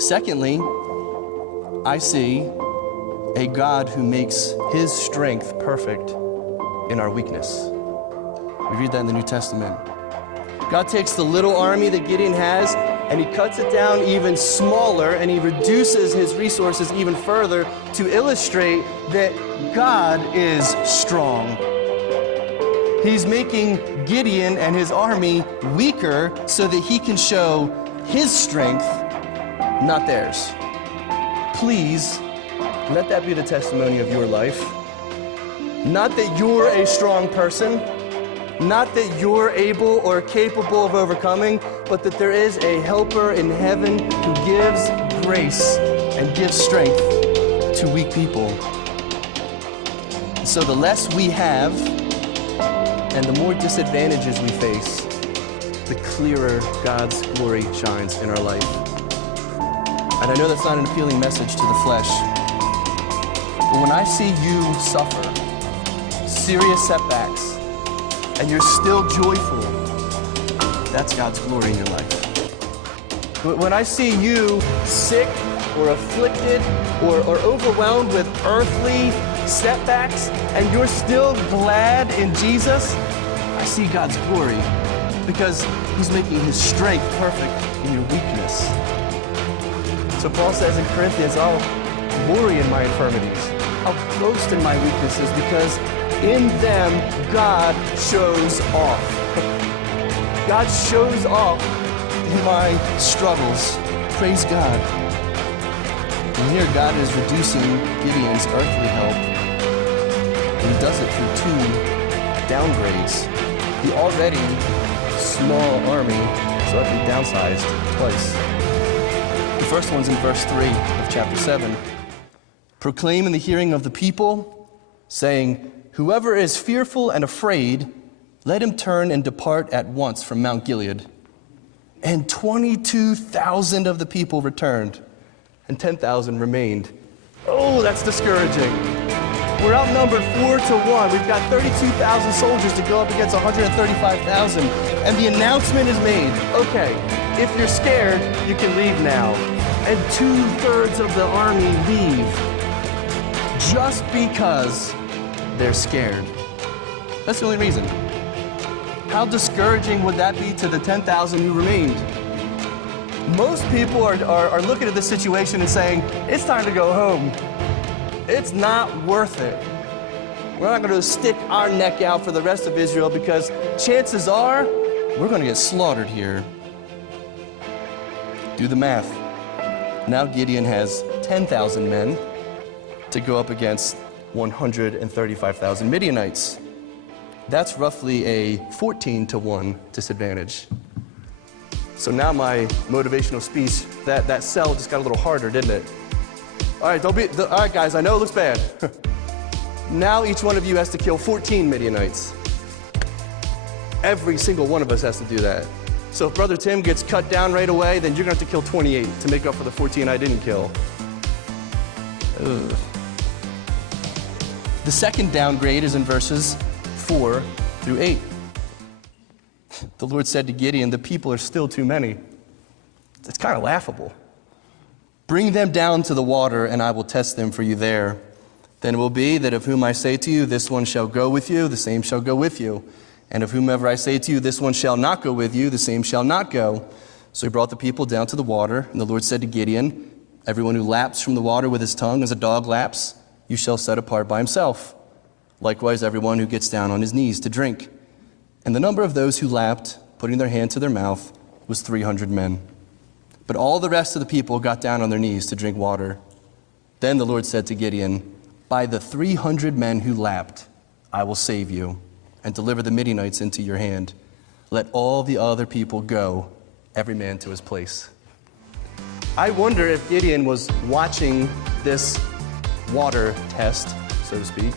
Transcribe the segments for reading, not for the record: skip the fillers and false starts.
Secondly, I see a God who makes his strength perfect in our weakness. We read that in the New Testament. God takes the little army that Gideon has and he cuts it down even smaller and he reduces his resources even further to illustrate that God is strong. He's making Gideon and his army weaker so that he can show his strength, not theirs. Please, let that be the testimony of your life. Not that you're a strong person, not that you're able or capable of overcoming, but that there is a helper in heaven who gives grace and gives strength to weak people. So the less we have and the more disadvantages we face, the clearer God's glory shines in our life. And I know that's not an appealing message to the flesh, but when I see you suffer serious setbacks, and you're still joyful, that's God's glory in your life. When I see you sick or afflicted or overwhelmed with earthly setbacks, and you're still glad in Jesus, I see God's glory because he's making his strength perfect in your weakness. So Paul says in Corinthians, I'll glory in my infirmities. I'll boast in my weaknesses because in them, God shows off. God shows off in my struggles. Praise God. And here God is reducing Gideon's earthly help. And he does it through two downgrades. The already small army is suddenly downsized twice. The first one's in verse 3 of chapter 7. Proclaim in the hearing of the people, saying, whoever is fearful and afraid, let him turn and depart at once from Mount Gilead. And 22,000 of the people returned, and 10,000 remained. Oh, that's discouraging. We're outnumbered 4-1. We've got 32,000 soldiers to go up against 135,000. And the announcement is made. Okay, if you're scared, you can leave now. And 2/3 of the army leave just because they're scared. That's the only reason. How discouraging would that be to the 10,000 who remained? Most people are looking at this situation and saying, it's time to go home. It's not worth it. We're not going to stick our neck out for the rest of Israel because chances are we're going to get slaughtered here. Do the math. Now Gideon has 10,000 men to go up against 135,000 Midianites. That's roughly a 14-1 disadvantage. So now my motivational speech, that sell just got a little harder, didn't it? All right, all right, guys, I know it looks bad. Now each one of you has to kill 14 Midianites. Every single one of us has to do that. So if Brother Tim gets cut down right away, then you're going to have to kill 28 to make up for the 14 I didn't kill. Ugh. The second downgrade is in verses 4-8. The Lord said to Gideon, the people are still too many. It's kind of laughable. Bring them down to the water, and I will test them for you there. Then it will be that of whom I say to you, this one shall go with you, the same shall go with you. And of whomever I say to you, this one shall not go with you, the same shall not go. So he brought the people down to the water, and the Lord said to Gideon, everyone who laps from the water with his tongue as a dog laps, you shall set apart by himself. Likewise, everyone who gets down on his knees to drink. And the number of those who lapped, putting their hand to their mouth, was 300 men. But all the rest of the people got down on their knees to drink water. Then the Lord said to Gideon, by the 300 men who lapped, I will save you and deliver the Midianites into your hand. Let all the other people go, every man to his place. I wonder if Gideon was watching this water test, so to speak,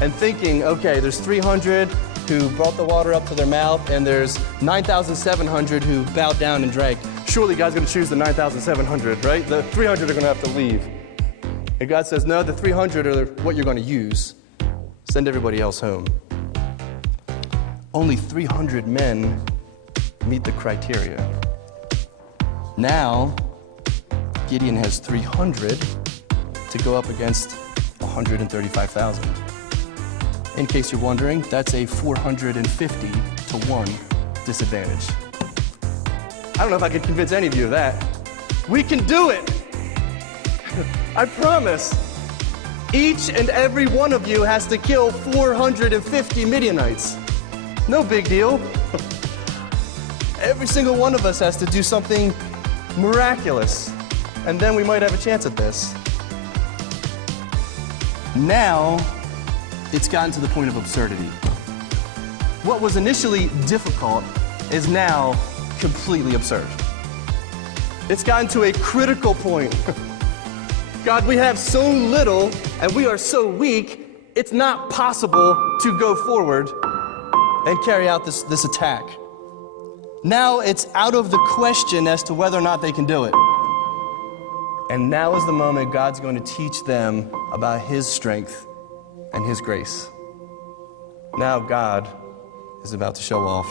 and thinking, okay, there's 300 who brought the water up to their mouth, and there's 9,700 who bowed down and drank. Surely God's going to choose the 9,700, right? The 300 are going to have to leave. And God says, no, the 300 are what you're going to use. Send everybody else home. Only 300 men meet the criteria. Now, Gideon has 300 to go up against 135,000. In case you're wondering, that's a 450 to 1 disadvantage. I don't know if I could convince any of you of that. We can do it! I promise. Each and every one of you has to kill 450 Midianites. No big deal. Every single one of us has to do something miraculous, and then we might have a chance at this. Now, it's gotten to the point of absurdity. What was initially difficult is now completely absurd. It's gotten to a critical point. God, we have so little and we are so weak, it's not possible to go forward and carry out this attack. Now it's out of the question as to whether or not they can do it. And now is the moment God's going to teach them about His strength and His grace. Now God is about to show off.